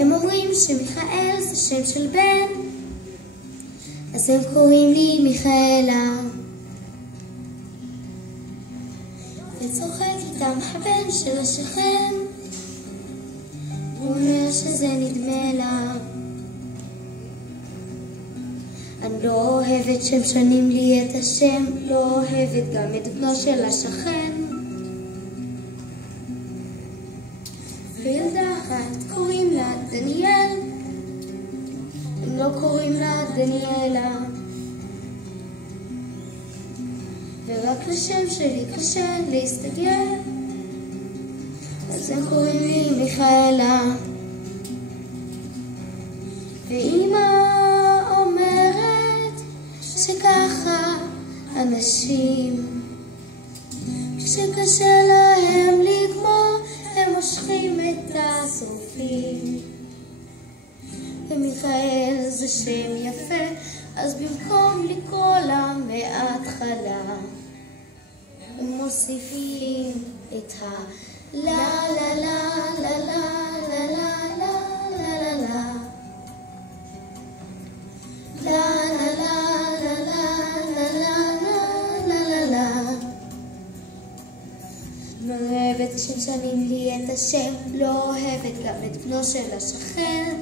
הם אומרים שמיכאל זה שם של בן, אז הם קוראים לי מיכאלה. וצוחק איתם הבן של השכן, הוא אומר שזה נדמה לה. אני לא אוהבת שמשנים לי את השם, לא אוהבת גם את בנו של השכן. וילדה אחת קוראים לה דניאל, הם לא קוראים לה דניאלה. ורק לשם שלי קשה להסתגל, אז הם קוראים לי מיכאלה. ואמא אומרת שככה אנשים, כשקשה להם לגמור הם מושכים את הסופים. ומיכאל זה שם יפה, אז במקום לקרוא לה מההתחלה הם מוסיפים את ה לה לה לה לה לה לה לה לה לה לה לא אוהבת שמשנים לי את השם, לא אוהבת גם את בנו של השכן.